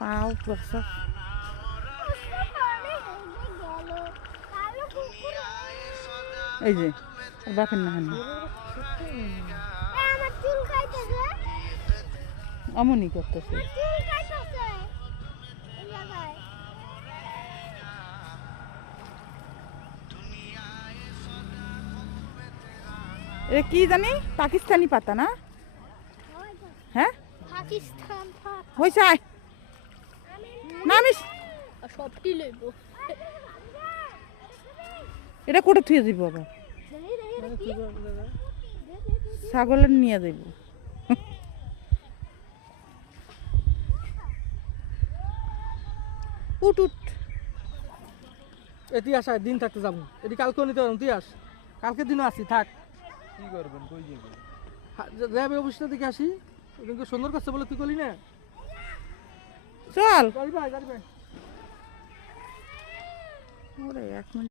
পাও প্রসব এই যে বাপের না হানি অমনি করতেছে এটা কি জানি পাকিস্তানি পাতা না হ্যাঁ পাকিস্তান হয়েছে না আমি সবটি লইব এটা কোটে থুয়ে দিব আবার ছাগলের নিয়ে যাইব উঠ উঠ এটি আসা দিন থাকতে যাবো এটি কালকেও নিতে পারবো তুই আস কালকের দিনও আসি থাক কি করবেন কই যাবেন র্যাব অফিসটা দিকে আসি ওদিনকে সুন্দর করছে বলে তুই করলি না চল গাড়ি পাই ওরে 1 মিনিট